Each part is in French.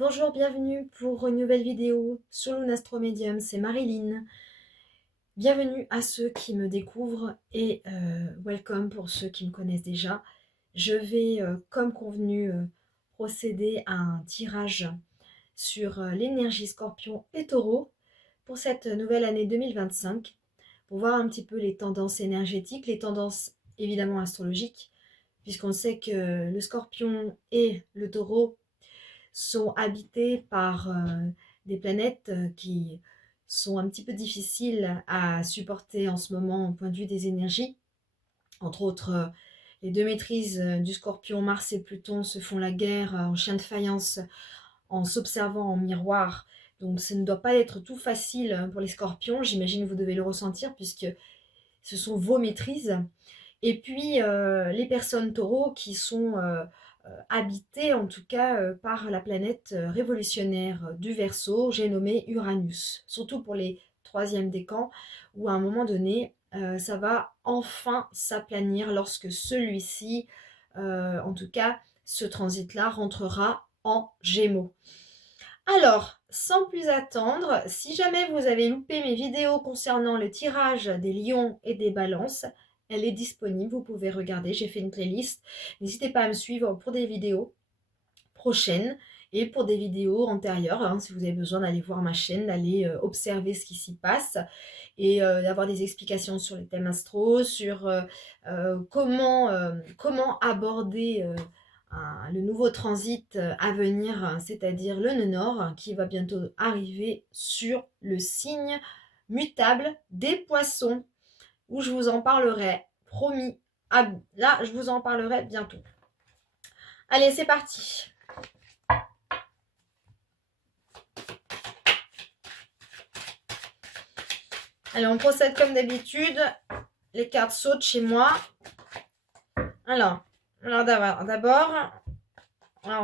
Bonjour, bienvenue pour une nouvelle vidéo sur Lunastro Medium, c'est Marilyn. Bienvenue à ceux qui me découvrent et welcome pour ceux qui me connaissent déjà. Je vais, comme convenu, procéder à un tirage sur l'énergie Scorpion et Taureau pour cette nouvelle année 2025, pour voir un petit peu les tendances énergétiques, les tendances évidemment astrologiques, puisqu'on sait que le Scorpion et le Taureau sont habités par des planètes qui sont un petit peu difficiles à supporter en ce moment au point de vue des énergies. Entre autres, les deux maîtrises du Scorpion, Mars et Pluton, se font la guerre en chien de faïence en s'observant en miroir. Donc ça ne doit pas être tout facile pour les Scorpions. J'imagine que vous devez le ressentir puisque ce sont vos maîtrises. Et puis les personnes taureaux qui sont habitées en tout cas par la planète révolutionnaire du Verseau, j'ai nommé Uranus. Surtout pour les troisièmes décans, où à un moment donné, ça va enfin s'aplanir lorsque celui-ci, en tout cas ce transit-là, rentrera en Gémeaux. Alors, sans plus attendre, si jamais vous avez loupé mes vidéos concernant le tirage des lions et des balances, elle est disponible, vous pouvez regarder, j'ai fait une playlist. N'hésitez pas à me suivre pour des vidéos prochaines et pour des vidéos antérieures, hein, si vous avez besoin d'aller voir ma chaîne, d'aller observer ce qui s'y passe et d'avoir des explications sur les thèmes astro, sur comment aborder le nouveau transit à venir, c'est-à-dire le nœud nord, qui va bientôt arriver sur le signe mutable des poissons, où je vous en parlerai, promis. Là, je vous en parlerai bientôt. Allez, c'est parti. Allez, on procède comme d'habitude. Les cartes sautent chez moi. Alors d'abord,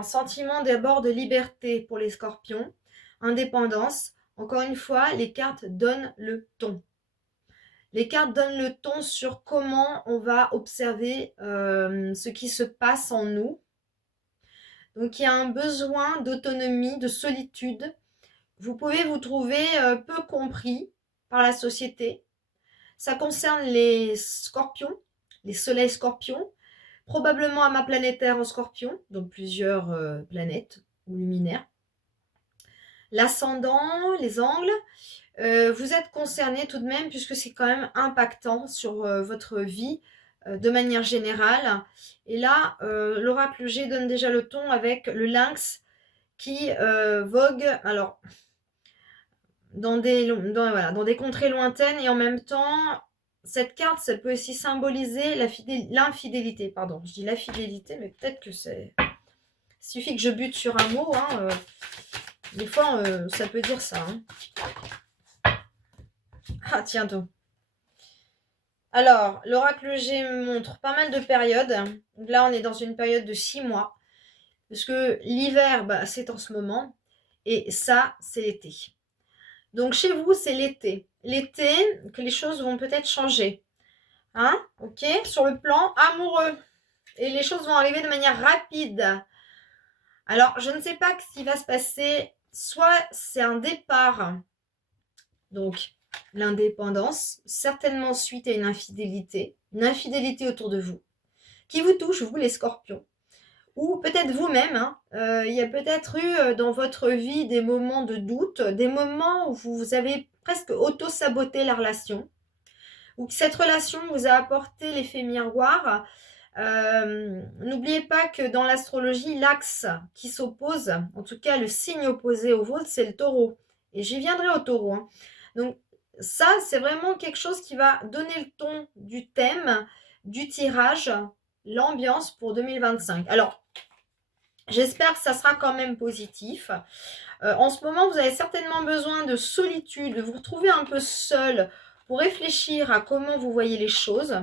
sentiment d'abord de liberté pour les scorpions, indépendance. Encore une fois, les cartes donnent le ton. Les cartes donnent le ton sur comment on va observer ce qui se passe en nous. Donc, il y a un besoin d'autonomie, de solitude. Vous pouvez vous trouver peu compris par la société. Ça concerne les scorpions, les soleils scorpions, probablement à ma planétaire en scorpion, donc plusieurs planètes ou luminaires. L'ascendant, les angles, vous êtes concerné tout de même puisque c'est quand même impactant sur votre vie de manière générale. Et là, l'oracle G donne déjà le ton avec le lynx qui vogue alors, dans des contrées lointaines, et en même temps, cette carte, ça peut aussi symboliser l'infidélité. Pardon, je dis la fidélité, mais peut-être que c'est... Il suffit que je bute sur un mot, hein, des fois, ça peut dire ça. Hein. Ah, tiens donc. Alors, l'oracle G me montre pas mal de périodes. Donc là, on est dans une période de 6 mois. Parce que l'hiver, bah, c'est en ce moment. Et ça, c'est l'été. Donc, chez vous, c'est l'été. L'été, que les choses vont peut-être changer. Hein? Ok? Sur le plan amoureux. Et les choses vont arriver de manière rapide. Alors, je ne sais pas ce qui va se passer. Soit c'est un départ. Donc, l'indépendance, certainement suite à une infidélité autour de vous, qui vous touche, vous les scorpions, ou peut-être vous-même, hein, il y a peut-être eu dans votre vie des moments de doute, des moments où vous avez presque auto-saboté la relation, ou que cette relation vous a apporté l'effet miroir. N'oubliez pas que dans l'astrologie, l'axe qui s'oppose, en tout cas le signe opposé au vôtre, c'est le taureau. Et j'y viendrai au taureau. Hein. Donc, ça, c'est vraiment quelque chose qui va donner le ton du thème, du tirage, l'ambiance pour 2025. Alors, j'espère que ça sera quand même positif. En ce moment, vous avez certainement besoin de solitude, de vous retrouver un peu seul pour réfléchir à comment vous voyez les choses,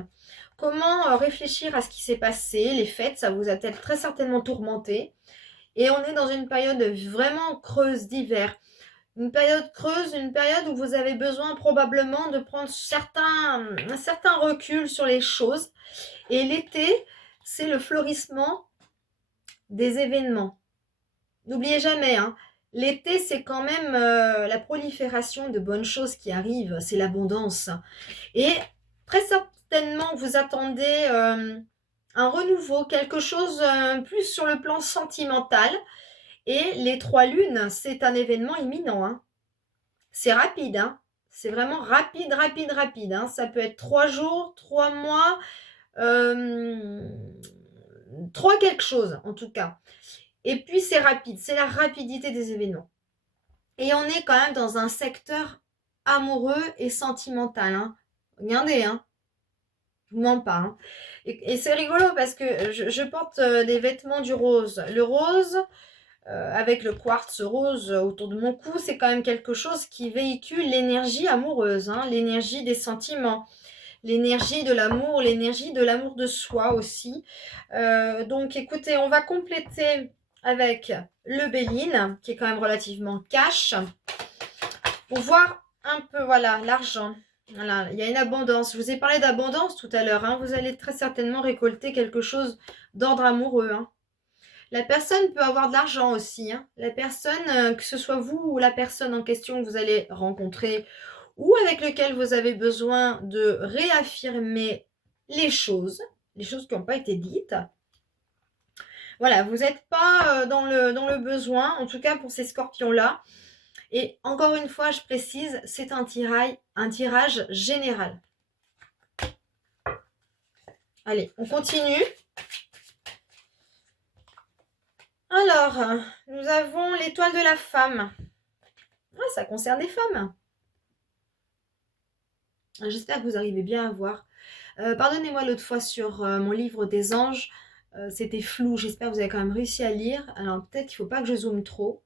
comment réfléchir à ce qui s'est passé, les fêtes, ça vous a peut-être très certainement tourmenté. Et on est dans une période vraiment creuse d'hiver. Une période creuse, une période où vous avez besoin probablement de prendre un certain recul sur les choses. Et l'été, c'est le fleurissement des événements. N'oubliez jamais, hein, l'été, c'est quand même la prolifération de bonnes choses qui arrivent, c'est l'abondance. Et très certainement, vous attendez un renouveau, quelque chose plus sur le plan sentimental. Et les 3 lunes, c'est un événement imminent, hein. C'est rapide, hein. C'est vraiment rapide, rapide, rapide, hein. Ça peut être 3 jours, 3 mois, 3 quelque chose en tout cas. Et puis c'est rapide, c'est la rapidité des événements. Et on est quand même dans un secteur amoureux et sentimental, hein. Regardez, hein. Je vous mens pas, hein. Et c'est rigolo parce que je porte des vêtements du rose. Le rose, avec le quartz rose autour de mon cou, c'est quand même quelque chose qui véhicule l'énergie amoureuse, hein, l'énergie des sentiments, l'énergie de l'amour de soi aussi. Donc écoutez, on va compléter avec le Béline, qui est quand même relativement cash, pour voir un peu, voilà, l'argent. Voilà, il y a une abondance. Je vous ai parlé d'abondance tout à l'heure, hein. Vous allez très certainement récolter quelque chose d'ordre amoureux, hein. La personne peut avoir de l'argent aussi, hein. La personne, que ce soit vous ou la personne en question que vous allez rencontrer ou avec lequel vous avez besoin de réaffirmer les choses qui n'ont pas été dites. Voilà, vous n'êtes pas dans le besoin, en tout cas pour ces scorpions-là. Et encore une fois, je précise, c'est un tirage général. Allez, on continue. Alors, nous avons l'étoile de la femme. Ah, ça concerne les femmes. J'espère que vous arrivez bien à voir. Pardonnez-moi l'autre fois sur mon livre des anges. C'était flou. J'espère que vous avez quand même réussi à lire. Alors, peut-être qu'il ne faut pas que je zoome trop.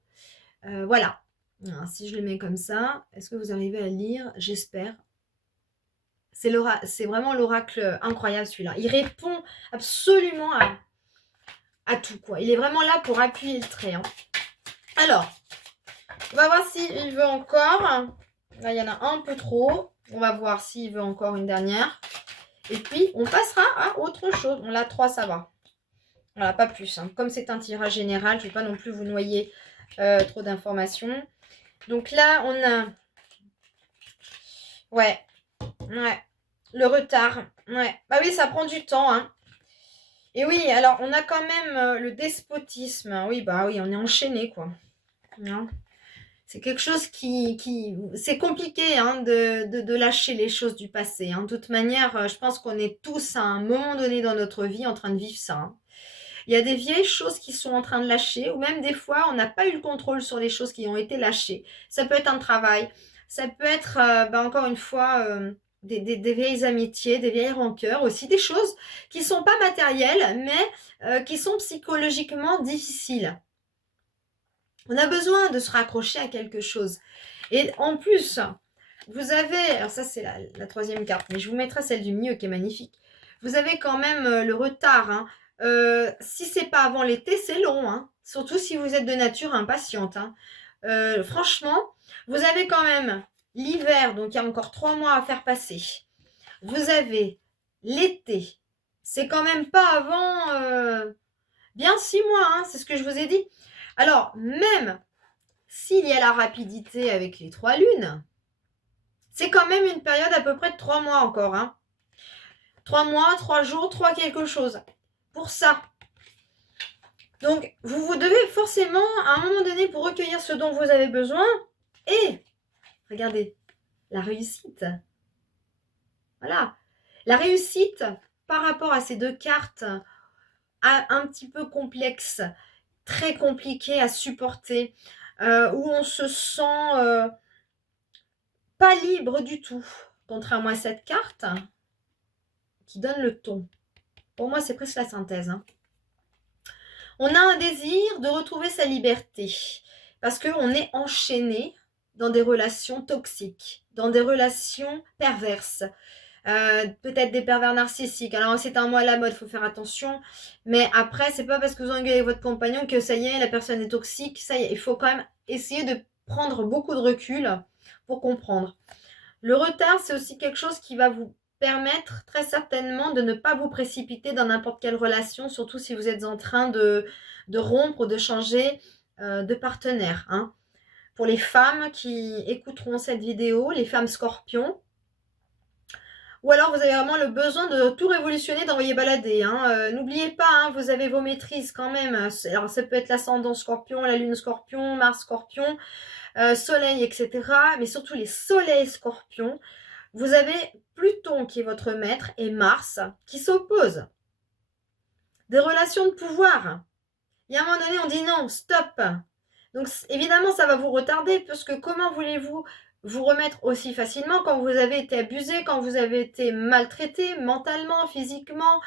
Voilà. Alors, si je le mets comme ça, est-ce que vous arrivez à lire? J'espère. C'est vraiment l'oracle incroyable celui-là. Il répond absolument à tout, quoi. Il est vraiment là pour appuyer le trait, hein. Alors, on va voir s'il veut encore. Là, il y en a un peu trop. On va voir s'il veut encore une dernière. Et puis, on passera à autre chose. On l'a 3, ça va. Voilà, pas plus, hein. Comme c'est un tirage général, je ne vais pas non plus vous noyer trop d'informations. Donc là, on a... Ouais. Le retard. Ouais. Bah oui, ça prend du temps, hein. Et oui, alors, on a quand même le despotisme. Oui, bah oui, on est enchaîné, quoi. Hein. C'est quelque chose c'est compliqué, hein, de lâcher les choses du passé, hein. De toute manière, je pense qu'on est tous à un moment donné dans notre vie en train de vivre ça, hein. Il y a des vieilles choses qui sont en train de lâcher, ou même des fois, on n'a pas eu le contrôle sur les choses qui ont été lâchées. Ça peut être un travail, ça peut être, encore une fois, des vieilles amitiés, des vieilles rancœurs, aussi des choses qui ne sont pas matérielles, mais qui sont psychologiquement difficiles. On a besoin de se raccrocher à quelque chose. Et en plus, vous avez, alors ça c'est la 3e carte, mais je vous mettrai celle du milieu qui est magnifique. Vous avez quand même le retard, hein. Si c'est pas avant l'été, c'est long, hein. Surtout si vous êtes de nature impatiente, hein. Franchement, vous avez quand même l'hiver, donc il y a encore 3 mois à faire passer. Vous avez l'été. C'est quand même pas avant bien 6 mois, hein, c'est ce que je vous ai dit. Alors, même s'il y a la rapidité avec les 3 lunes, c'est quand même une période à peu près de 3 mois encore, hein. 3 mois, 3 jours, 3 quelque chose. Pour ça. Donc, vous devez forcément, à un moment donné, pour recueillir ce dont vous avez besoin, et, regardez, la réussite. Voilà. La réussite, par rapport à ces 2 cartes, un petit peu complexe, très compliqué à supporter, où on se sent pas libre du tout, contrairement à cette carte qui donne le ton. Pour moi, c'est presque la synthèse, hein. On a un désir de retrouver sa liberté parce qu'on est enchaîné dans des relations toxiques, dans des relations perverses, peut-être des pervers narcissiques. Alors c'est un mot à la mode, il faut faire attention, mais après c'est pas parce que vous engueulez votre compagnon que ça y est, la personne est toxique. Ça y est, il faut quand même essayer de prendre beaucoup de recul pour comprendre. Le retard, c'est aussi quelque chose qui va vous permettre très certainement de ne pas vous précipiter dans n'importe quelle relation, surtout si vous êtes en train de rompre, de changer de partenaire. Hein. Pour les femmes qui écouteront cette vidéo, les femmes scorpions, ou alors vous avez vraiment le besoin de tout révolutionner, d'envoyer balader. Hein. N'oubliez pas, hein, vous avez vos maîtrises quand même. Alors ça peut être l'ascendant scorpion, la lune scorpion, Mars scorpion, soleil, etc. Mais surtout les soleils scorpions. Vous avez Pluton qui est votre maître et Mars qui s'opposent. Des relations de pouvoir. Il y a un moment donné, on dit non, stop. Donc évidemment, ça va vous retarder parce que comment voulez-vous vous remettre aussi facilement quand vous avez été abusé, quand vous avez été maltraité mentalement, physiquement,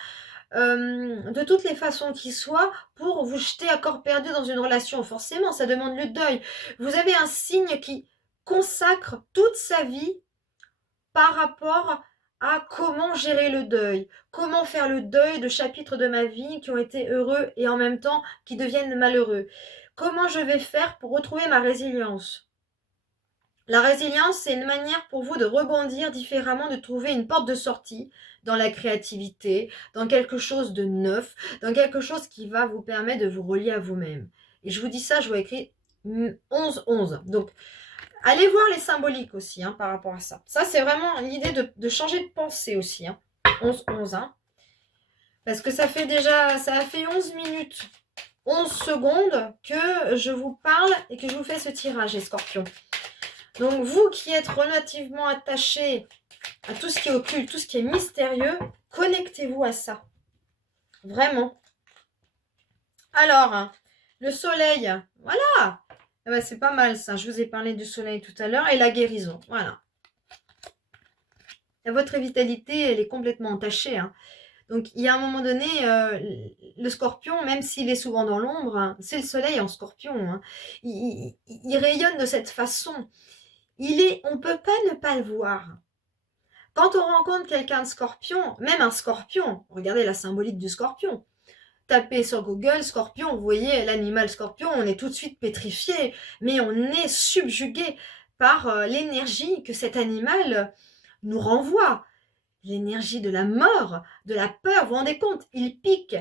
de toutes les façons qui soient, pour vous jeter à corps perdu dans une relation. Forcément, ça demande le deuil. Vous avez un signe qui consacre toute sa vie par rapport à comment gérer le deuil, comment faire le deuil de chapitres de ma vie qui ont été heureux et en même temps qui deviennent malheureux. Comment je vais faire pour retrouver ma résilience? La résilience, c'est une manière pour vous de rebondir différemment, de trouver une porte de sortie dans la créativité, dans quelque chose de neuf, dans quelque chose qui va vous permettre de vous relier à vous-même. Et je vous dis ça, je vois écrit 11-11. Donc, allez voir les symboliques aussi hein, par rapport à ça. Ça, c'est vraiment l'idée de changer de pensée aussi. Hein. 11-11. Hein. Parce que ça fait déjà, ça a fait 11 minutes, 11 secondes que je vous parle et que je vous fais ce tirage, les scorpions. Donc, vous qui êtes relativement attachés à tout ce qui est occulte, tout ce qui est mystérieux, connectez-vous à ça. Vraiment. Alors, le soleil, voilà. Eh ben, c'est pas mal ça. Je vous ai parlé du soleil tout à l'heure et la guérison. Voilà. Et votre vitalité, elle est complètement entachée. Hein. Donc, il y a un moment donné, le scorpion, même s'il est souvent dans l'ombre, hein, c'est le soleil en scorpion. Hein. Il rayonne de cette façon. On ne peut pas ne pas le voir. Quand on rencontre quelqu'un de scorpion, même un scorpion, regardez la symbolique du scorpion. Tapez sur Google scorpion, vous voyez l'animal scorpion, on est tout de suite pétrifié, mais on est subjugué par l'énergie que cet animal nous renvoie. L'énergie de la mort, de la peur, vous vous rendez compte, il pique.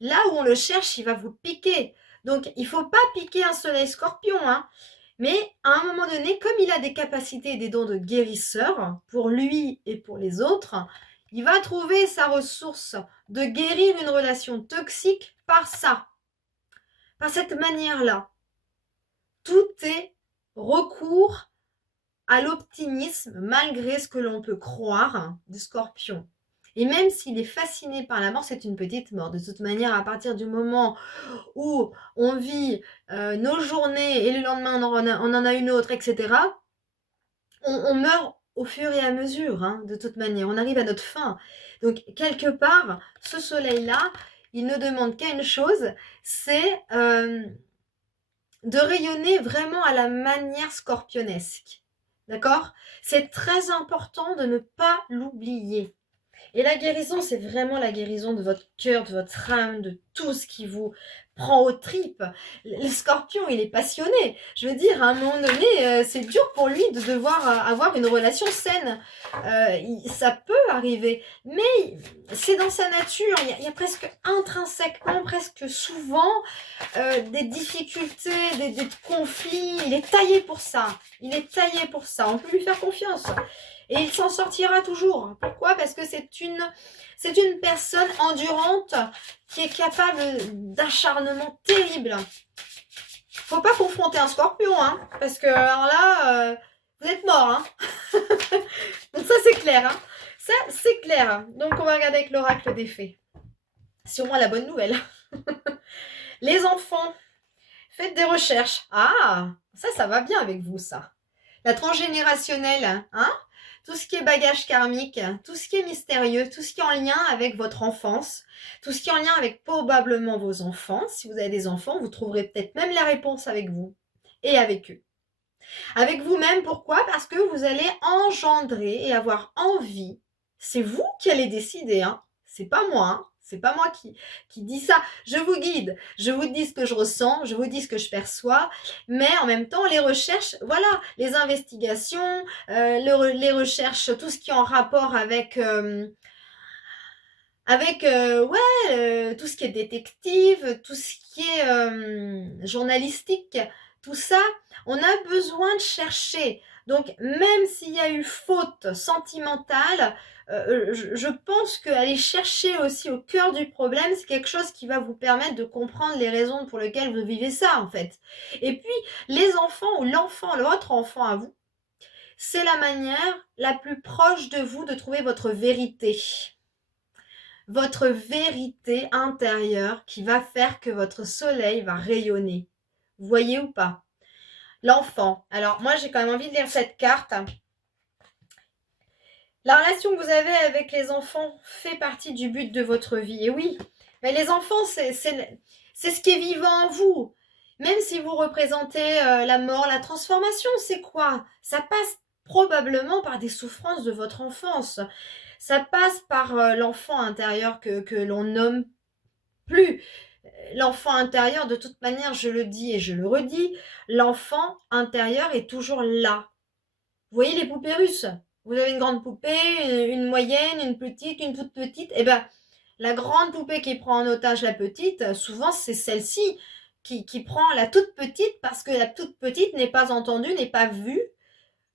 Là où on le cherche, il va vous piquer. Donc, il ne faut pas piquer un soleil scorpion, hein. Mais à un moment donné, comme il a des capacités et des dons de guérisseur, pour lui et pour les autres, il va trouver sa ressource de guérir une relation toxique par ça. Par cette manière-là. Tout est recours à l'optimisme, malgré ce que l'on peut croire du scorpion. Et même s'il est fasciné par la mort, c'est une petite mort. De toute manière, à partir du moment où on vit nos journées et le lendemain on en a une autre, etc., on meurt au fur et à mesure, hein, de toute manière. On arrive à notre fin. Donc, quelque part, ce soleil-là, il ne demande qu'à une chose, c'est de rayonner vraiment à la manière scorpionesque. D'accord? C'est très important de ne pas l'oublier. Et la guérison, c'est vraiment la guérison de votre cœur, de votre âme, de tout ce qui vous prend aux tripes. Le scorpion, il est passionné. Je veux dire, à un moment donné, c'est dur pour lui de devoir avoir une relation saine. Ça peut arriver, mais c'est dans sa nature. Il y a presque intrinsèquement, presque souvent, des difficultés, des conflits. Il est taillé pour ça. Il est taillé pour ça. On peut lui faire confiance. Et il s'en sortira toujours. Pourquoi? Parce que c'est une personne endurante qui est capable d'acharnement terrible. Faut pas confronter un scorpion, hein, parce que alors là, vous êtes mort. Hein. Donc ça, c'est clair. Hein. Ça, c'est clair. Donc on va regarder avec l'oracle des fées. C'est au moins la bonne nouvelle. Les enfants, faites des recherches. Ah, ça va bien avec vous, ça. La transgénérationnelle, hein? Tout ce qui est bagage karmique, tout ce qui est mystérieux, tout ce qui est en lien avec votre enfance, tout ce qui est en lien avec probablement vos enfants. Si vous avez des enfants, vous trouverez peut-être même la réponse avec vous et avec eux. Avec vous-même, pourquoi? Parce que vous allez engendrer et avoir envie. C'est vous qui allez décider, hein. C'est pas moi, hein. C'est pas moi qui dis ça. Je vous guide, je vous dis ce que je ressens, je vous dis ce que je perçois, mais en même temps, les recherches, voilà, les investigations, les recherches, tout ce qui est en rapport avec avec tout ce qui est détective, tout ce qui est journalistique, tout ça, on a besoin de chercher. Donc, même s'il y a eu faute sentimentale, je pense qu'aller chercher aussi au cœur du problème, c'est quelque chose qui va vous permettre de comprendre les raisons pour lesquelles vous vivez ça, en fait. Et puis, les enfants ou l'enfant, votre enfant à vous, c'est la manière la plus proche de vous de trouver votre vérité. Votre vérité intérieure qui va faire que votre soleil va rayonner. Vous voyez ou pas? L'enfant. Alors, moi, j'ai quand même envie de lire cette carte. La relation que vous avez avec les enfants fait partie du but de votre vie. Et oui, mais les enfants, c'est ce qui est vivant en vous. Même si vous représentez la mort, la transformation, c'est quoi? Ça passe probablement par des souffrances de votre enfance. Ça passe par l'enfant intérieur que l'on nomme plus. L'enfant intérieur, de toute manière, je le dis et je le redis, l'enfant intérieur est toujours là. Vous voyez les poupées russes? Vous avez une grande poupée, une moyenne, une petite, une toute petite. Eh bien, la grande poupée qui prend en otage la petite, souvent c'est celle-ci qui prend la toute petite parce que la toute petite n'est pas entendue, n'est pas vue,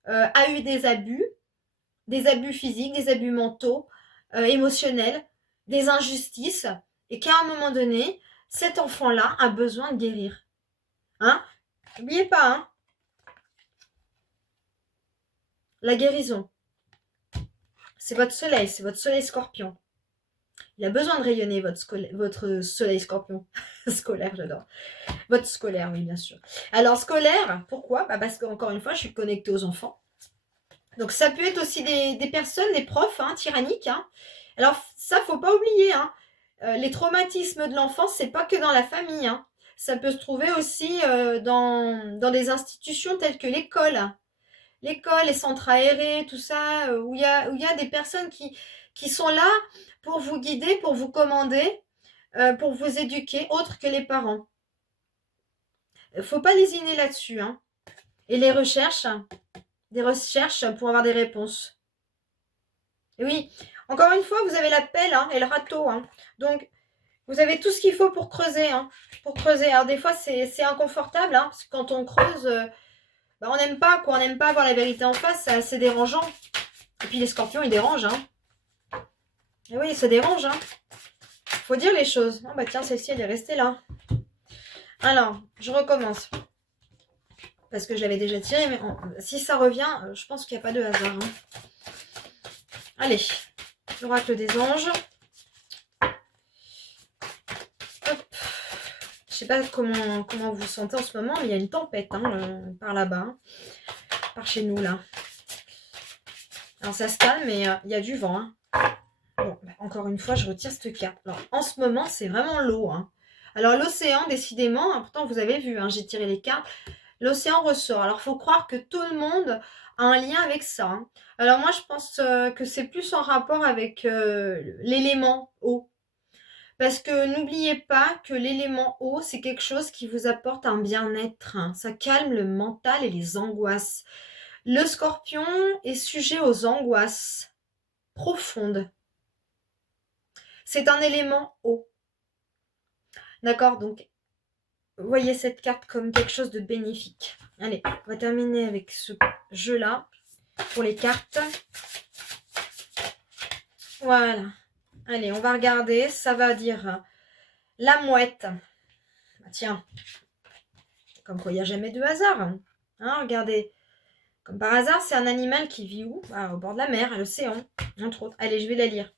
a eu des abus physiques, des abus mentaux, émotionnels, des injustices, et qu'à un moment donné, cet enfant-là a besoin de guérir. Hein? N'oubliez pas, hein? La guérison. C'est votre soleil scorpion. Il a besoin de rayonner votre soleil scorpion. Scolaire, j'adore. Votre scolaire, oui, bien sûr. Alors, scolaire, pourquoi? Parce qu'encore une fois, je suis connectée aux enfants. Donc, ça peut être aussi des personnes, des profs tyranniques. Alors, ça, faut pas oublier. Les traumatismes de l'enfance, c'est pas que dans la famille. Ça peut se trouver aussi dans des institutions telles que l'école. L'école, les centres aérés, tout ça, où il y a des personnes qui sont là pour vous guider, pour vous commander, pour vous éduquer, autres que les parents. Il ne faut pas lésiner là-dessus. Et les recherches, des recherches pour avoir des réponses. Et oui, encore une fois, vous avez la pelle et le râteau. Donc, vous avez tout ce qu'il faut pour creuser. Pour creuser. Alors, des fois, c'est inconfortable, parce que quand on creuse, on n'aime pas, quoi. On n'aime pas avoir la vérité en face, c'est assez dérangeant. Et puis, les scorpions, ils dérangent. Et oui, ça dérange. Faut dire les choses. Oh, bah tiens, celle-ci, elle est restée là. Alors, je recommence. Parce que je l'avais déjà tiré, mais si ça revient, je pense qu'il n'y a pas de hasard. Allez, l'oracle des anges. Hop. Je sais pas comment vous vous sentez en ce moment, mais il y a une tempête par là-bas. Par chez nous, là. Alors, ça se calme, mais il y a du vent. Bon, encore une fois, je retire cette carte. Alors, en ce moment, c'est vraiment l'eau. Alors, l'océan, décidément, pourtant, vous avez vu, j'ai tiré les cartes. L'océan ressort. Alors, il faut croire que tout le monde a un lien avec ça. Alors, moi, je pense que c'est plus en rapport avec l'élément eau. Parce que n'oubliez pas que l'élément eau, c'est quelque chose qui vous apporte un bien-être. Ça calme le mental et les angoisses. Le scorpion est sujet aux angoisses profondes. C'est un élément eau. D'accord? Donc, voyez cette carte comme quelque chose de bénéfique. Allez, on va terminer avec ce jeu-là pour les cartes. Voilà. Allez, on va regarder. Ça va dire la mouette. Tiens, comme quoi il n'y a jamais de hasard. Regardez. Comme par hasard, c'est un animal qui vit où? Au bord de la mer, à l'océan, entre autres. Allez, je vais la lire.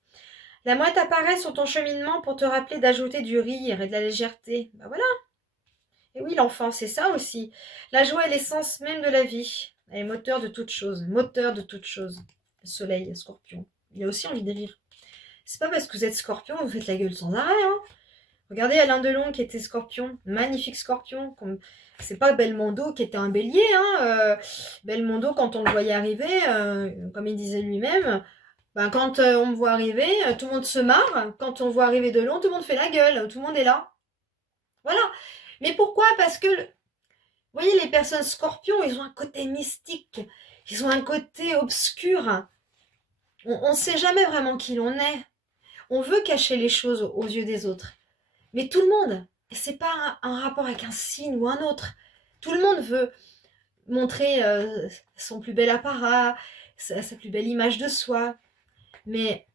La mouette apparaît sur ton cheminement pour te rappeler d'ajouter du rire et de la légèreté. Voilà. Et oui, l'enfant, c'est ça aussi. La joie est l'essence même de la vie. Elle est moteur de toute chose. Moteur de toute chose. Le soleil, le scorpion. Il a aussi envie de rire. C'est pas parce que vous êtes scorpion que vous faites la gueule sans arrêt. Regardez Alain Delon qui était scorpion. Magnifique scorpion. C'est pas Belmondo qui était un bélier. Belmondo, quand on le voyait arriver, comme il disait lui-même, quand on me voit arriver, tout le monde se marre. Quand on voit arriver Delon, tout le monde fait la gueule. Tout le monde est là. Voilà. Mais pourquoi? Parce que, vous voyez, les personnes scorpions, ils ont un côté mystique. Ils ont un côté obscur. On ne sait jamais vraiment qui l'on est. On veut cacher les choses aux yeux des autres. Mais tout le monde, c'est pas un rapport avec un signe ou un autre. Tout le monde veut montrer son plus bel apparat, sa plus belle image de soi. Mais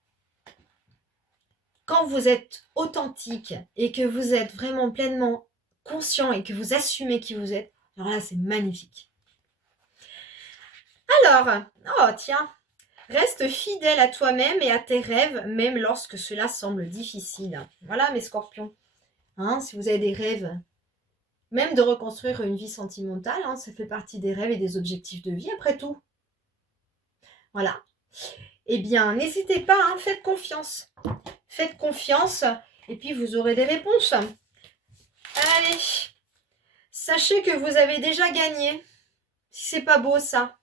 quand vous êtes authentique et que vous êtes vraiment pleinement conscient et que vous assumez qui vous êtes, alors là, c'est magnifique. Alors, oh tiens, reste fidèle à toi-même et à tes rêves, même lorsque cela semble difficile. Voilà mes scorpions. Hein, si vous avez des rêves, même de reconstruire une vie sentimentale, hein, ça fait partie des rêves et des objectifs de vie après tout. Voilà. Eh bien, n'hésitez pas, hein, faites confiance. Faites confiance et puis vous aurez des réponses. Allez, sachez que vous avez déjà gagné. Si c'est pas beau ça.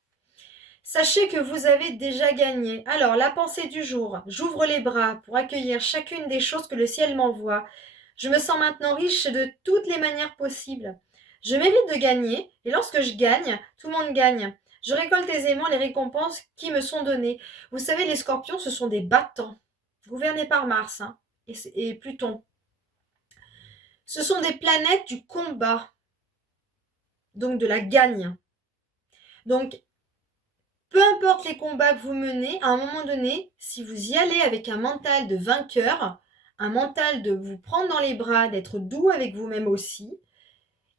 Sachez que vous avez déjà gagné. Alors, la pensée du jour. J'ouvre les bras pour accueillir chacune des choses que le ciel m'envoie. Je me sens maintenant riche de toutes les manières possibles. Je mérite de gagner et lorsque je gagne, tout le monde gagne. Je récolte aisément les récompenses qui me sont données. Vous savez, les scorpions, ce sont des battants, gouvernés par Mars, hein, et Pluton. Ce sont des planètes du combat, donc de la gagne. Donc, peu importe les combats que vous menez, à un moment donné, si vous y allez avec un mental de vainqueur, un mental de vous prendre dans les bras, d'être doux avec vous-même aussi,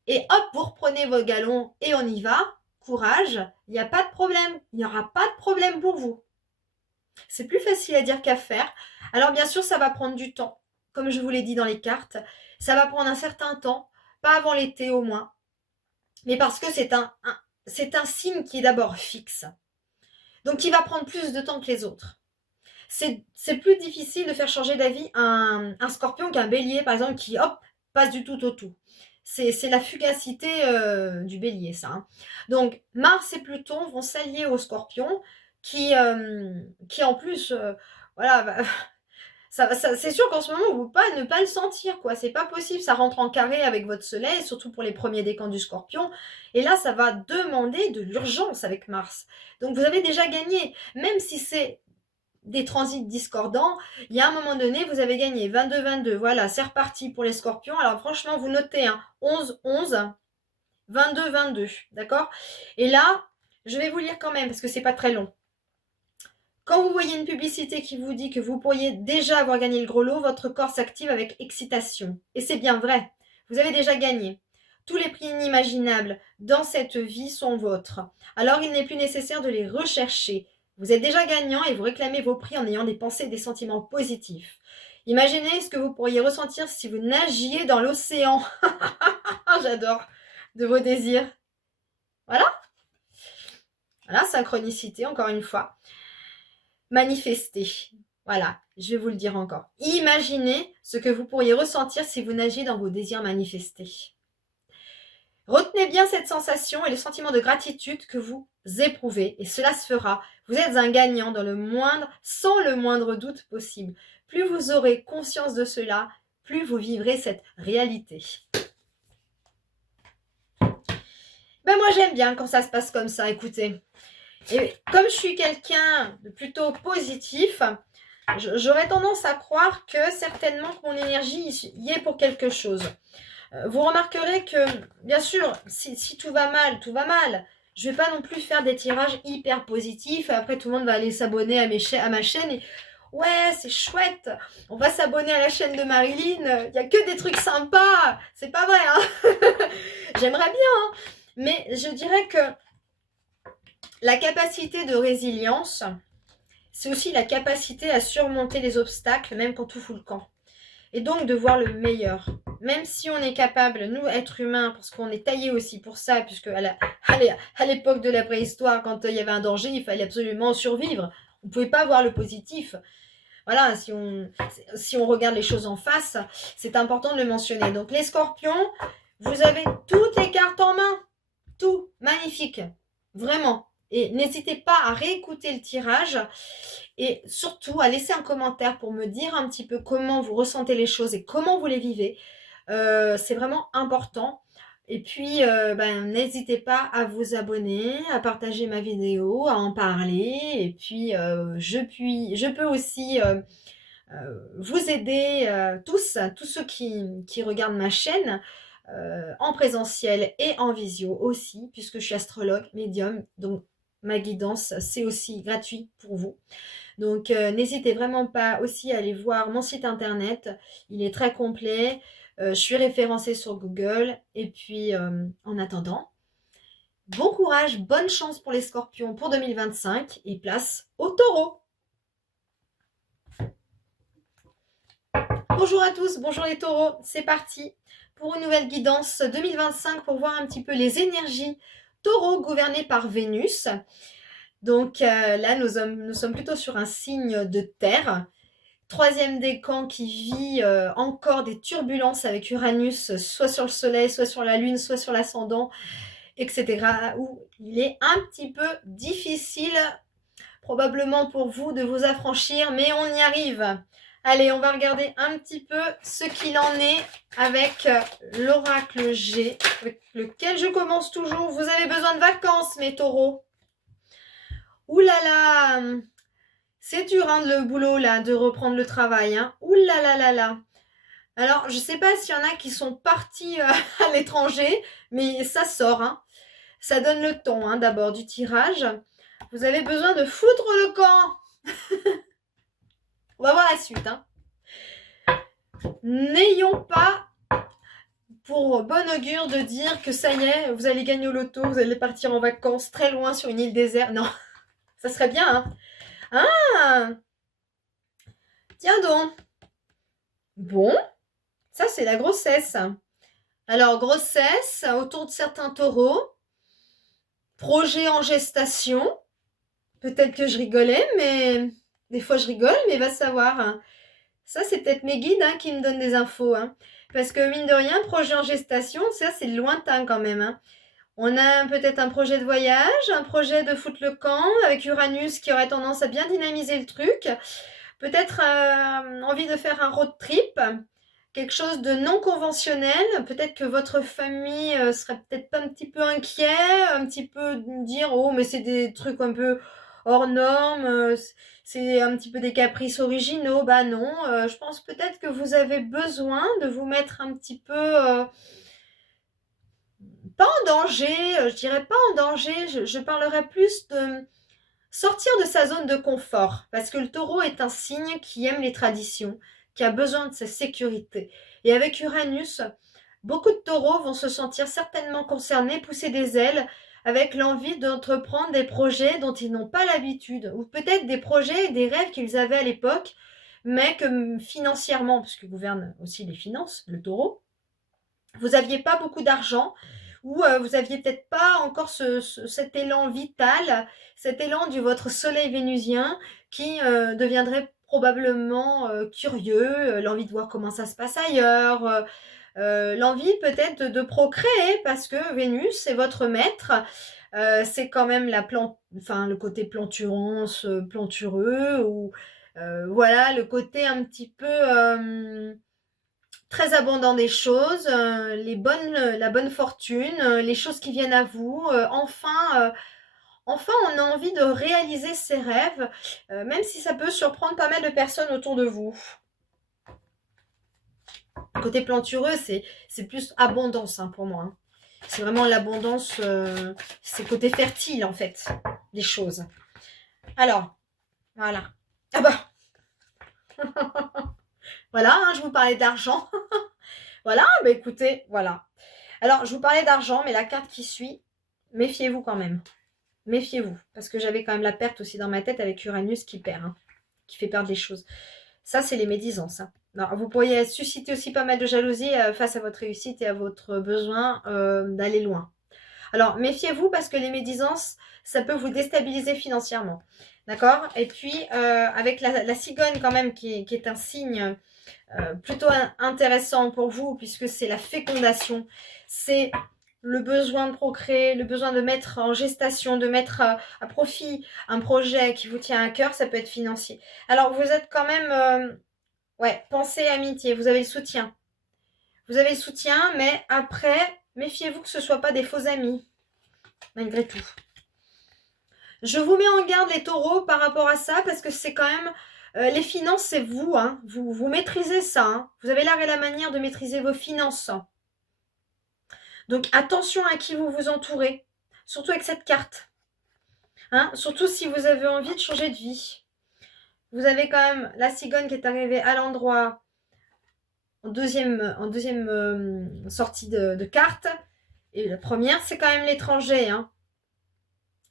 et hop, vous reprenez vos galons et on y va, courage, il n'y a pas de problème, il n'y aura pas de problème pour vous. C'est plus facile à dire qu'à faire. Alors bien sûr, ça va prendre du temps, comme je vous l'ai dit dans les cartes, ça va prendre un certain temps, pas avant l'été au moins, mais parce que c'est un signe qui est d'abord fixe. Donc, il va prendre plus de temps que les autres. C'est plus difficile de faire changer d'avis un scorpion qu'un bélier, par exemple, qui, hop, passe du tout au tout. C'est la fugacité du bélier, ça. Hein. Donc, Mars et Pluton vont s'allier au scorpion, qui en plus, voilà, c'est sûr qu'en ce moment, vous ne pouvez pas ne pas le sentir, quoi. C'est pas possible, ça rentre en carré avec votre soleil, surtout pour les premiers décans du scorpion. Et là, ça va demander de l'urgence avec Mars. Donc, vous avez déjà gagné. Même si c'est des transits discordants, il y a un moment donné, vous avez gagné 22-22. Voilà, c'est reparti pour les scorpions. Alors, franchement, vous notez 11-11, 22-22, d'accord? Et là, je vais vous lire quand même, parce que c'est pas très long. Quand vous voyez une publicité qui vous dit que vous pourriez déjà avoir gagné le gros lot, votre corps s'active avec excitation. Et c'est bien vrai, vous avez déjà gagné. Tous les prix inimaginables dans cette vie sont vôtres. Alors il n'est plus nécessaire de les rechercher. Vous êtes déjà gagnant et vous réclamez vos prix en ayant des pensées et des sentiments positifs. Imaginez ce que vous pourriez ressentir si vous nagiez dans l'océan. J'adore. De vos désirs. Voilà. Voilà, synchronicité, encore une fois. Manifester. Voilà, je vais vous le dire encore. Imaginez ce que vous pourriez ressentir si vous nagiez dans vos désirs manifestés. Retenez bien cette sensation et le sentiment de gratitude que vous éprouvez, et cela se fera. Vous êtes un gagnant sans le moindre doute possible. Plus vous aurez conscience de cela, plus vous vivrez cette réalité. Ben moi j'aime bien quand ça se passe comme ça, écoutez. Et comme je suis quelqu'un de plutôt positif, j'aurais tendance à croire que certainement que mon énergie y est pour quelque chose. Vous remarquerez que, bien sûr, si tout va mal, tout va mal. Je ne vais pas non plus faire des tirages hyper positifs. Après, tout le monde va aller s'abonner à ma chaîne. Et ouais, c'est chouette. On va s'abonner à la chaîne de Marilyn. Il n'y a que des trucs sympas. C'est pas vrai, hein. J'aimerais bien, hein. Mais je dirais que la capacité de résilience, c'est aussi la capacité à surmonter les obstacles, même quand tout fout le camp. Et donc de voir le meilleur. Même si on est capable, nous, êtres humains, parce qu'on est taillés aussi pour ça, puisque à l'époque de la préhistoire, quand il y avait un danger, il fallait absolument survivre. On ne pouvait pas voir le positif. Voilà, si on regarde les choses en face, c'est important de le mentionner. Donc les scorpions, vous avez toutes les cartes en main. Tout, magnifique. Vraiment. Et n'hésitez pas à réécouter le tirage et surtout à laisser un commentaire pour me dire un petit peu comment vous ressentez les choses et comment vous les vivez. C'est vraiment important. Et puis, n'hésitez pas à vous abonner, à partager ma vidéo, à en parler. Et puis, je peux aussi vous aider tous ceux qui regardent ma chaîne, en présentiel et en visio aussi, puisque je suis astrologue, médium, donc ma guidance, c'est aussi gratuit pour vous. Donc n'hésitez vraiment pas aussi à aller voir mon site internet, il est très complet, je suis référencée sur Google, et puis en attendant, bon courage, bonne chance pour les scorpions pour 2025, et place au taureau. Bonjour à tous, bonjour les taureaux, c'est parti pour une nouvelle guidance 2025 pour voir un petit peu les énergies taureaux gouvernés par Vénus. Donc là, nous sommes plutôt sur un signe de terre. Troisième décan qui vit encore des turbulences avec Uranus, soit sur le soleil, soit sur la lune, soit sur l'ascendant, etc. Où il est un petit peu difficile, probablement pour vous, de vous affranchir, mais on y arrive. Allez, on va regarder un petit peu ce qu'il en est avec l'oracle G, avec lequel je commence toujours. Vous avez besoin de vacances, mes taureaux. Ouh là là, c'est dur hein, le boulot là, de reprendre le travail. Hein. Ouh là là là là. Alors, je ne sais pas s'il y en a qui sont partis à l'étranger, mais ça sort. Hein. Ça donne le ton hein, d'abord du tirage. Vous avez besoin de foutre le camp. On va voir la suite. Hein. N'ayons pas pour bon augure de dire que ça y est, vous allez gagner au loto, vous allez partir en vacances très loin sur une île déserte. Non, ça serait bien. Hein. Ah, tiens donc. Bon, ça c'est la grossesse. Alors, grossesse autour de certains taureaux. Projet en gestation. Peut-être que je rigolais, mais des fois je rigole, mais va savoir. Ça, c'est peut-être mes guides hein, qui me donnent des infos. Hein. Parce que mine de rien, projet en gestation, ça c'est lointain quand même. Hein. On a peut-être un projet de voyage, un projet de foutre le camp, avec Uranus qui aurait tendance à bien dynamiser le truc. Peut-être envie de faire un road trip, quelque chose de non conventionnel. Peut-être que votre famille serait peut-être pas un petit peu inquiet, un petit peu dire « Oh, mais c'est des trucs un peu hors normes, c'est un petit peu des caprices originaux. » Bah non, je pense peut-être que vous avez besoin de vous mettre un petit peu... pas en danger, je dirais pas en danger, je parlerais plus de sortir de sa zone de confort, parce que le taureau est un signe qui aime les traditions, qui a besoin de sa sécurité. Et avec Uranus, beaucoup de taureaux vont se sentir certainement concernés, pousser des ailes, avec l'envie d'entreprendre des projets dont ils n'ont pas l'habitude, ou peut-être des projets et des rêves qu'ils avaient à l'époque, mais que financièrement, parce que gouverne aussi les finances, le taureau, vous n'aviez pas beaucoup d'argent, ou vous aviez peut-être pas encore cet élan vital, cet élan de votre soleil vénusien qui deviendrait probablement curieux, l'envie de voir comment ça se passe ailleurs, l'envie peut-être de procréer parce que Vénus c'est votre maître, c'est quand même le côté planturance, plantureux, ou voilà le côté un petit peu... très abondant des choses, la bonne fortune, les choses qui viennent à vous. Enfin, on a envie de réaliser ses rêves, même si ça peut surprendre pas mal de personnes autour de vous. Côté plantureux, c'est plus abondance hein, pour moi. Hein. C'est vraiment l'abondance, c'est côté fertile en fait, des choses. Alors, voilà. Ah bah voilà, hein, je vous parlais d'argent. Voilà, bah écoutez, voilà. Alors, je vous parlais d'argent, mais la carte qui suit, méfiez-vous quand même. Méfiez-vous, parce que j'avais quand même la perte aussi dans ma tête avec Uranus qui perd, hein, qui fait perdre les choses. Ça, c'est les médisances. Hein. Alors, vous pourriez susciter aussi pas mal de jalousie face à votre réussite et à votre besoin d'aller loin. Alors, méfiez-vous parce que les médisances, ça peut vous déstabiliser financièrement. D'accord? Et puis, avec la cigogne quand même, qui est un signe plutôt intéressant pour vous, puisque c'est la fécondation. C'est le besoin de procréer, le besoin de mettre en gestation, de mettre à profit un projet qui vous tient à cœur, ça peut être financier. Alors, vous êtes quand même... ouais, pensée amitié, vous avez le soutien. Vous avez le soutien, mais après, méfiez-vous que ce ne soit pas des faux amis, malgré tout. Je vous mets en garde les taureaux par rapport à ça, parce que c'est quand même Les finances, c'est vous, hein. Vous maîtrisez ça, hein. Vous avez l'art et la manière de maîtriser vos finances. Donc attention à qui vous vous entourez, surtout avec cette carte. Hein, surtout si vous avez envie de changer de vie. Vous avez quand même la cigogne qui est arrivée à l'endroit en deuxième sortie de carte. Et la première, c'est quand même l'étranger. Hein.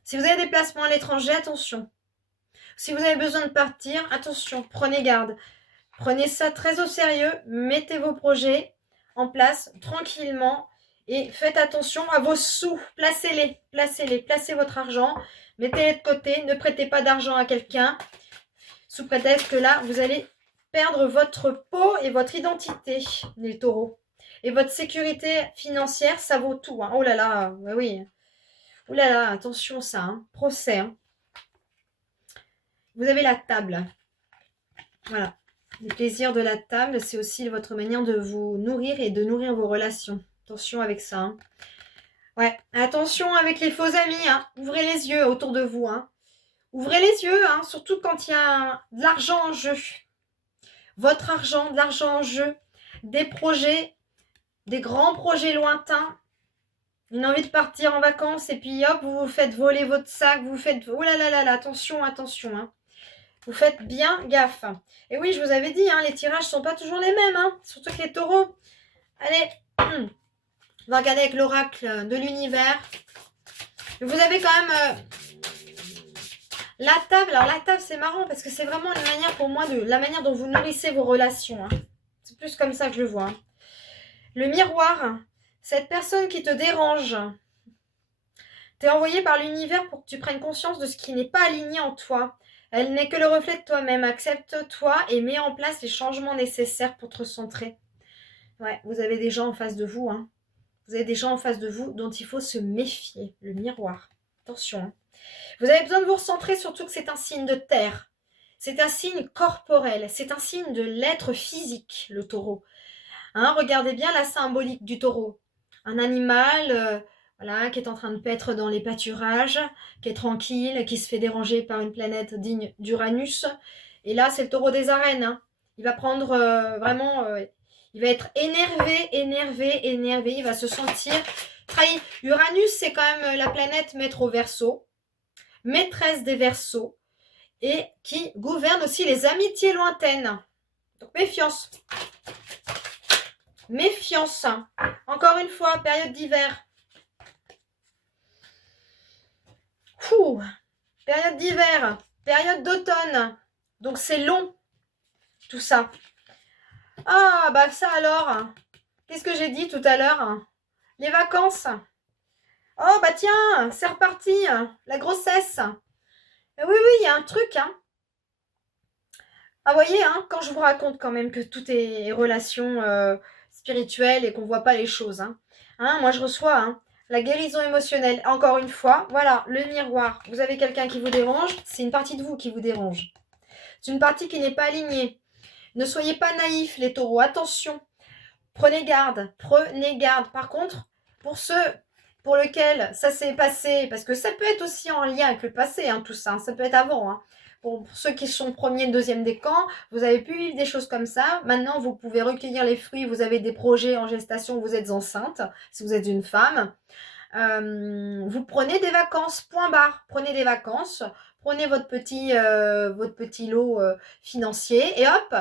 Si vous avez des placements à l'étranger, attention. Si vous avez besoin de partir, attention, prenez garde. Prenez ça très au sérieux, mettez vos projets en place tranquillement et faites attention à vos sous. Placez-les, placez votre argent, mettez-les de côté, ne prêtez pas d'argent à quelqu'un sous prétexte que là, vous allez perdre votre peau et votre identité, les taureaux. Et votre sécurité financière, ça vaut tout. Hein. Oh là là, oui. Oh là là, attention ça, hein. Procès. Hein. Vous avez la table. Voilà. Le plaisir de la table, c'est aussi votre manière de vous nourrir et de nourrir vos relations. Attention avec ça. Hein. Ouais, attention avec les faux amis. Hein. Ouvrez les yeux autour de vous. Hein. Ouvrez les yeux, hein, surtout quand il y a de l'argent en jeu. Votre argent, de l'argent en jeu. Des projets, des grands projets lointains. Une envie de partir en vacances et puis hop, vous vous faites voler votre sac. Vous faites... Oh là là là là, attention, attention. Hein. Vous faites bien gaffe. Et oui, je vous avais dit, hein, les tirages ne sont pas toujours les mêmes. Hein, surtout que les taureaux. Allez, on va regarder avec l'oracle de l'univers. Vous avez quand même la table. Alors la table, c'est marrant parce que c'est vraiment une manière pour moi de la manière dont vous nourrissez vos relations. Hein. C'est plus comme ça que je le vois. Hein. Le miroir, cette personne qui te dérange. T'es envoyé par l'univers pour que tu prennes conscience de ce qui n'est pas aligné en toi. Elle n'est que le reflet de toi-même. Accepte-toi et mets en place les changements nécessaires pour te recentrer. Ouais, vous avez des gens en face de vous. Hein. Vous avez des gens en face de vous dont il faut se méfier. Le miroir. Attention. Hein. Vous avez besoin de vous recentrer, surtout que c'est un signe de terre. C'est un signe corporel. C'est un signe de l'être physique, le taureau. Hein, regardez bien la symbolique du taureau. Un animal... Voilà, qui est en train de paître dans les pâturages, qui est tranquille, qui se fait déranger par une planète digne d'Uranus. Et là, c'est le taureau des arènes. Hein. Il va prendre vraiment... il va être énervé. Il va se sentir trahi. Uranus, c'est quand même la planète maître au Verseau, maîtresse des Verseaux, et qui gouverne aussi les amitiés lointaines. Donc, méfiance. Méfiance. Encore une fois, période d'hiver. Période d'hiver, période d'automne. Donc c'est long, tout ça. Ah, bah ça alors. Qu'est-ce que j'ai dit tout à l'heure? Les vacances. Oh, bah tiens, c'est reparti. La grossesse. Oui, il y a un truc. Hein. Ah, voyez, hein, quand je vous raconte quand même que tout est relation spirituelle et qu'on ne voit pas les choses. Hein. Hein, moi, je reçois... Hein, la guérison émotionnelle, encore une fois, voilà, le miroir. Vous avez quelqu'un qui vous dérange, c'est une partie de vous qui vous dérange. C'est une partie qui n'est pas alignée. Ne soyez pas naïfs, les taureaux, attention. Prenez garde, prenez garde. Par contre, pour ceux pour lesquels ça s'est passé, parce que ça peut être aussi en lien avec le passé, hein, tout ça, hein, ça peut être avant. Hein. Pour ceux qui sont premier, deuxième décan, vous avez pu vivre des choses comme ça. Maintenant, vous pouvez recueillir les fruits. Vous avez des projets en gestation. Vous êtes enceinte, si vous êtes une femme. Vous prenez des vacances, point barre. Prenez des vacances. Prenez votre petit lot financier et hop.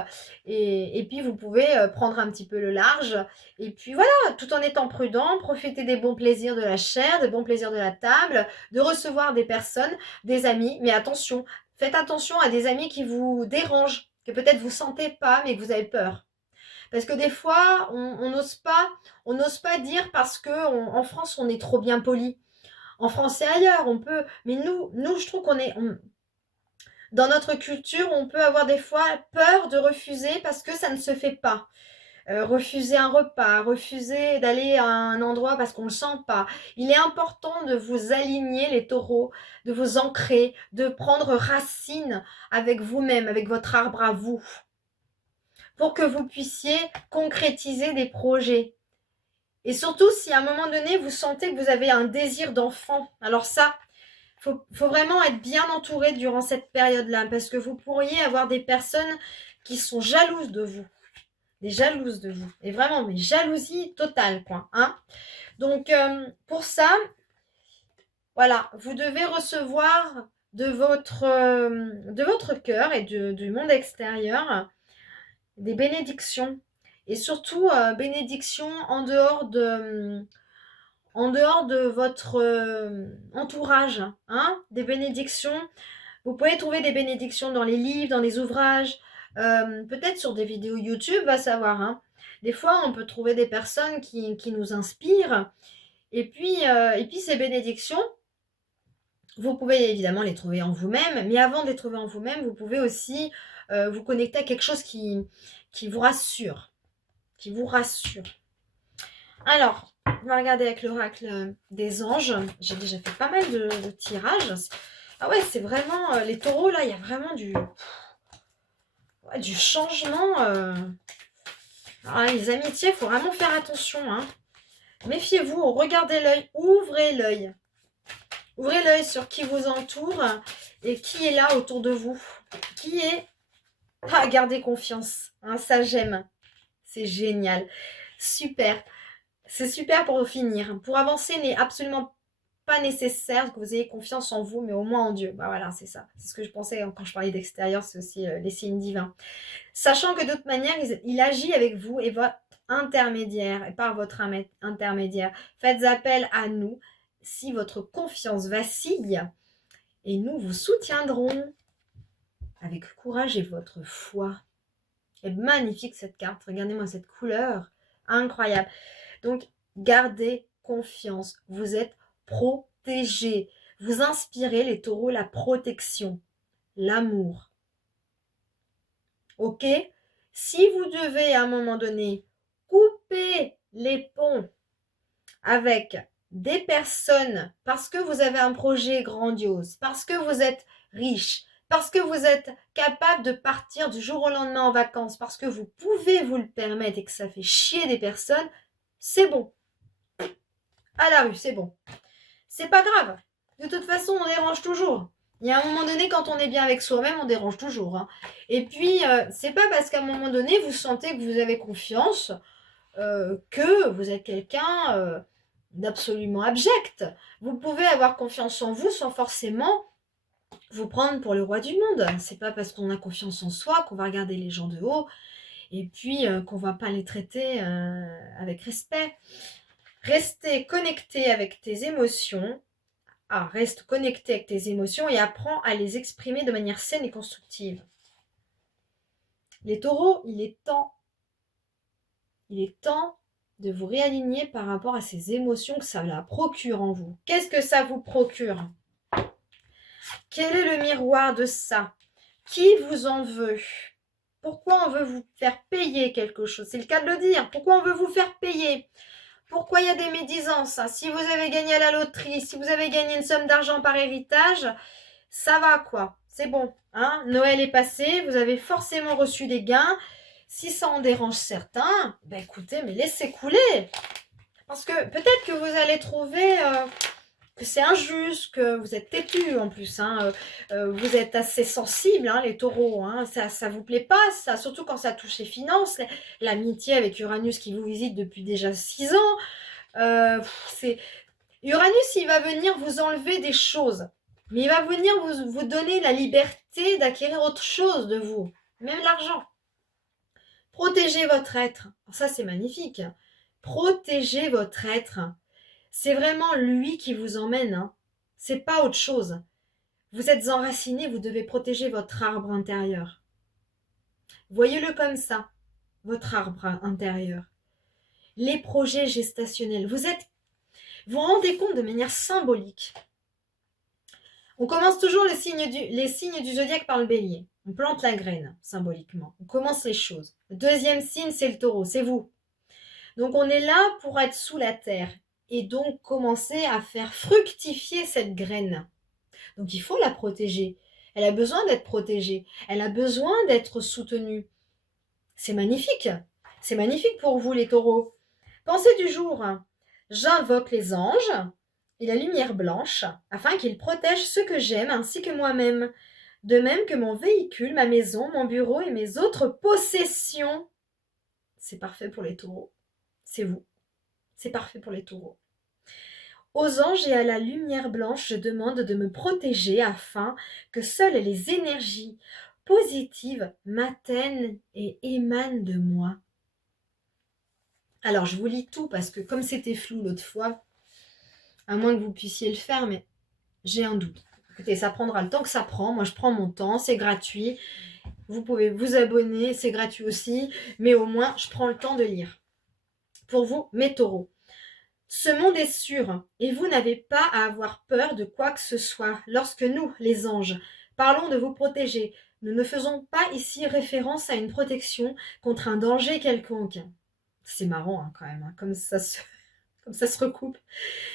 Et puis, vous pouvez prendre un petit peu le large. Et puis, voilà, tout en étant prudent, profitez des bons plaisirs de la chair, des bons plaisirs de la table, de recevoir des personnes, des amis. Mais attention, faites attention à des amis qui vous dérangent, que peut-être vous sentez pas, mais que vous avez peur. Parce que des fois, on n'ose pas dire parce qu'en France, on est trop bien poli. En France et ailleurs, on peut... Mais nous je trouve qu'on est... Dans notre culture, on peut avoir des fois peur de refuser parce que ça ne se fait pas. Refuser un repas, refuser d'aller à un endroit parce qu'on ne le sent pas. Il est important de vous aligner les taureaux, de vous ancrer, de prendre racine avec vous-même, avec votre arbre à vous, pour que vous puissiez concrétiser des projets. Et surtout, si à un moment donné, vous sentez que vous avez un désir d'enfant, alors ça, faut vraiment être bien entouré durant cette période-là, parce que vous pourriez avoir des personnes qui sont jalouses de vous. Des jalouses de vous. Et vraiment, mais jalousie totale, quoi. Hein. Donc, pour ça, voilà, vous devez recevoir de votre cœur et du monde extérieur des bénédictions. Et surtout, bénédictions en dehors de votre entourage. Hein, des bénédictions. Vous pouvez trouver des bénédictions dans les livres, dans les ouvrages, peut-être sur des vidéos YouTube, va savoir. Hein. Des fois, on peut trouver des personnes qui nous inspirent. Et puis ces bénédictions, vous pouvez évidemment les trouver en vous-même, mais avant de les trouver en vous-même, vous pouvez aussi vous connecter à quelque chose qui vous rassure. Qui vous rassure. Alors, on va regarder avec l'oracle des anges. J'ai déjà fait pas mal de tirages. Ah ouais, c'est vraiment... les taureaux, là, il y a vraiment du changement. Alors, les amitiés, il faut vraiment faire attention. Hein. Méfiez-vous, regardez l'œil, ouvrez l'œil. Ouvrez l'œil sur qui vous entoure et qui est là autour de vous. Qui est... Ah, gardez confiance. Hein, ça, j'aime. C'est génial. Super. C'est super pour finir. Pour avancer, il n'est absolument pas nécessaire que vous ayez confiance en vous, mais au moins en Dieu. Bah voilà, c'est ça. C'est ce que je pensais quand je parlais d'extérieur, c'est aussi les signes divins. Sachant que de toute manière, il agit avec vous et votre intermédiaire, et par votre intermédiaire. Faites appel à nous si votre confiance vacille et nous vous soutiendrons avec courage et votre foi. Elle est magnifique cette carte. Regardez-moi cette couleur. Incroyable. Donc, gardez confiance. Vous êtes protégés. Vous inspirez les taureaux la protection, l'amour. Ok? Si vous devez à un moment donné couper les ponts avec des personnes parce que vous avez un projet grandiose, parce que vous êtes riche, parce que vous êtes capable de partir du jour au lendemain en vacances, parce que vous pouvez vous le permettre et que ça fait chier des personnes, c'est bon. À la rue, c'est bon. C'est pas grave. De toute façon, on dérange toujours. Il y a un moment donné, quand on est bien avec soi-même, on dérange toujours. Hein. Et puis, c'est pas parce qu'à un moment donné, vous sentez que vous avez confiance que vous êtes quelqu'un d'absolument abject. Vous pouvez avoir confiance en vous sans forcément vous prendre pour le roi du monde. C'est pas parce qu'on a confiance en soi qu'on va regarder les gens de haut et puis qu'on va pas les traiter avec respect. Restez connecté avec tes émotions. Reste connecté avec tes émotions et apprends à les exprimer de manière saine et constructive. Les taureaux, il est temps de vous réaligner par rapport à ces émotions que ça la procure en vous. Qu'est-ce que ça vous procure? Quel est le miroir de ça? Qui vous en veut? Pourquoi on veut vous faire payer quelque chose? C'est le cas de le dire. Pourquoi on veut vous faire payer? Pourquoi il y a des médisances? Si vous avez gagné à la loterie, si vous avez gagné une somme d'argent par héritage, ça va quoi. C'est bon. Hein, Noël est passé, vous avez forcément reçu des gains. Si ça en dérange certains, ben écoutez, mais laissez couler. Parce que peut-être que vous allez trouver que c'est injuste, que vous êtes têtu en plus. Hein, vous êtes assez sensible, hein, les taureaux. Hein, ça vous plaît pas, ça, surtout quand ça touche les finances. L'amitié avec Uranus qui vous visite depuis déjà 6 ans. Uranus, il va venir vous enlever des choses. Mais il va venir vous donner la liberté d'acquérir autre chose de vous. Même l'argent. Protégez votre être. Ça, c'est magnifique. Protégez votre être. C'est vraiment lui qui vous emmène. Hein. C'est pas autre chose. Vous êtes enraciné, vous devez protéger votre arbre intérieur. Voyez-le comme ça, votre arbre intérieur. Les projets gestationnels. Vous vous rendez compte de manière symbolique. On commence toujours les signes du zodiaque par le bélier. On plante la graine, symboliquement. On commence les choses. Le deuxième signe, c'est le taureau, c'est vous. Donc, on est là pour être sous la terre et donc commencer à faire fructifier cette graine. Donc, il faut la protéger. Elle a besoin d'être protégée. Elle a besoin d'être soutenue. C'est magnifique. C'est magnifique pour vous, les taureaux. Pensez du jour. J'invoque les anges et la lumière blanche, afin qu'il protège ceux que j'aime ainsi que moi-même, de même que mon véhicule, ma maison, mon bureau et mes autres possessions. C'est parfait pour les taureaux. C'est vous. C'est parfait pour les taureaux. Aux anges et à la lumière blanche, je demande de me protéger afin que seules les énergies positives m'atteignent et émanent de moi. Alors, je vous lis tout parce que comme c'était flou l'autre fois, à moins que vous puissiez le faire, mais j'ai un doute. Écoutez, ça prendra le temps que ça prend. Moi, je prends mon temps, c'est gratuit. Vous pouvez vous abonner, c'est gratuit aussi. Mais au moins, je prends le temps de lire. Pour vous, mes taureaux. Ce monde est sûr, et vous n'avez pas à avoir peur de quoi que ce soit. Lorsque nous, les anges, parlons de vous protéger, nous ne faisons pas ici référence à une protection contre un danger quelconque. C'est marrant hein, quand même, hein, comme ça se recoupe.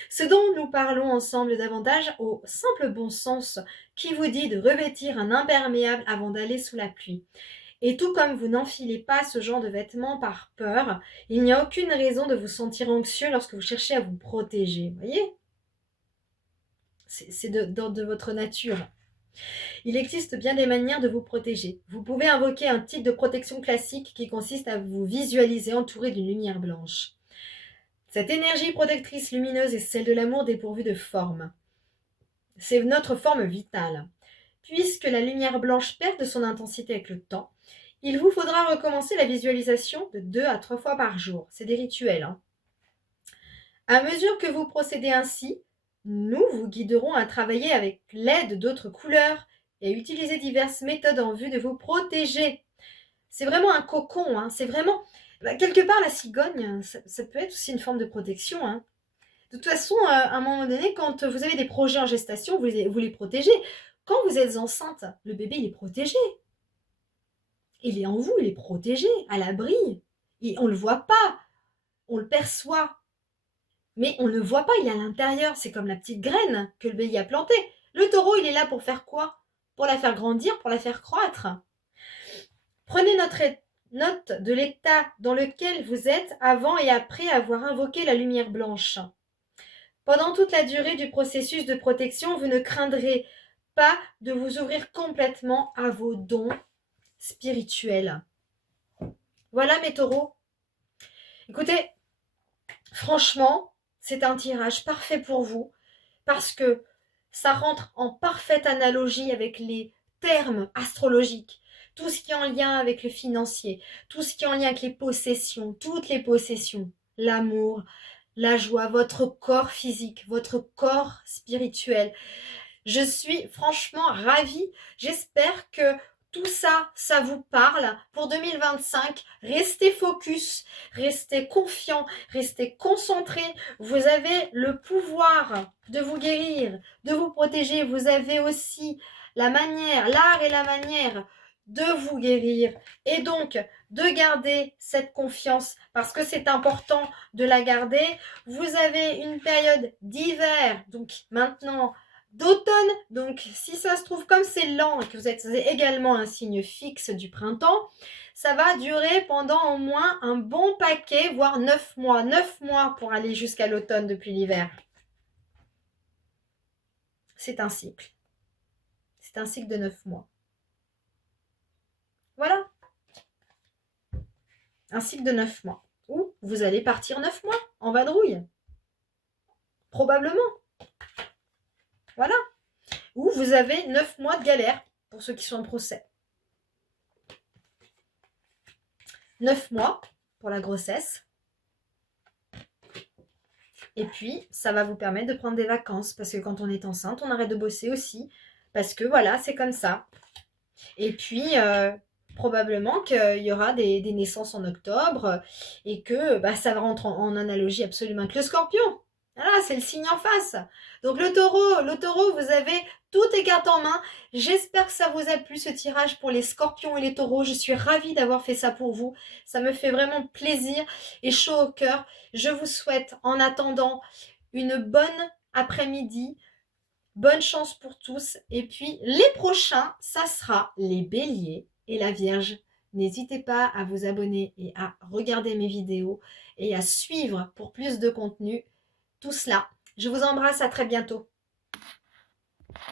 Ce dont nous parlons ensemble davantage au simple bon sens qui vous dit de revêtir un imperméable avant d'aller sous la pluie. Et tout comme vous n'enfilez pas ce genre de vêtements par peur, il n'y a aucune raison de vous sentir anxieux lorsque vous cherchez à vous protéger. Vous voyez? C'est de votre nature. Il existe bien des manières de vous protéger. Vous pouvez invoquer un type de protection classique qui consiste à vous visualiser entouré d'une lumière blanche. Cette énergie protectrice lumineuse est celle de l'amour dépourvu de forme. C'est notre forme vitale. Puisque la lumière blanche perd de son intensité avec le temps, il vous faudra recommencer la visualisation de 2 à 3 fois par jour. C'est des rituels. Hein. À mesure que vous procédez ainsi, nous vous guiderons à travailler avec l'aide d'autres couleurs et à utiliser diverses méthodes en vue de vous protéger. C'est vraiment un cocon. Hein. C'est vraiment... quelque part, la cigogne, ça peut être aussi une forme de protection. Hein. De toute façon, à un moment donné, quand vous avez des projets en gestation, vous les protégez. Quand vous êtes enceinte, le bébé, il est protégé. Il est en vous, il est protégé, à l'abri. On ne le voit pas, on le perçoit. Mais on ne le voit pas, il est à l'intérieur. C'est comme la petite graine que le bébé a plantée. Le taureau, il est là pour faire quoi? Pour la faire grandir, pour la faire croître. Prenez note de l'état dans lequel vous êtes avant et après avoir invoqué la lumière blanche. Pendant toute la durée du processus de protection, vous ne craindrez pas de vous ouvrir complètement à vos dons spirituels. Voilà mes taureaux. Écoutez, franchement, c'est un tirage parfait pour vous parce que ça rentre en parfaite analogie avec les termes astrologiques. Tout ce qui est en lien avec le financier, tout ce qui est en lien avec les possessions, toutes les possessions, l'amour, la joie, votre corps physique, votre corps spirituel. Je suis franchement ravie. J'espère que tout ça, ça vous parle. Pour 2025, restez focus, restez confiant, restez concentré. Vous avez le pouvoir de vous guérir, de vous protéger. Vous avez aussi la manière, l'art et la manière de vous guérir. Et donc, de garder cette confiance parce que c'est important de la garder. Vous avez une période d'hiver, donc maintenant d'automne, donc si ça se trouve comme c'est lent et que vous êtes également un signe fixe du printemps, ça va durer pendant au moins un bon paquet, voire 9 mois. 9 mois pour aller jusqu'à l'automne depuis l'hiver. C'est un cycle. C'est un cycle de 9 mois. Voilà. Un cycle de 9 mois. Où vous allez partir 9 mois en vadrouille. Probablement. Voilà. Ou vous avez 9 mois de galère pour ceux qui sont en procès. 9 mois pour la grossesse. Et puis, ça va vous permettre de prendre des vacances. Parce que quand on est enceinte, on arrête de bosser aussi. Parce que voilà, c'est comme ça. Et puis, probablement qu'il y aura des naissances en octobre. Et que ça rentre en analogie absolument avec le scorpion. Voilà, c'est le signe en face. Donc le taureau, vous avez toutes les cartes en main. J'espère que ça vous a plu ce tirage pour les scorpions et les taureaux. Je suis ravie d'avoir fait ça pour vous. Ça me fait vraiment plaisir et chaud au cœur. Je vous souhaite en attendant une bonne après-midi. Bonne chance pour tous. Et puis les prochains, ça sera les béliers et la vierge. N'hésitez pas à vous abonner et à regarder mes vidéos et à suivre pour plus de contenu. Tout cela. Je vous embrasse, à très bientôt.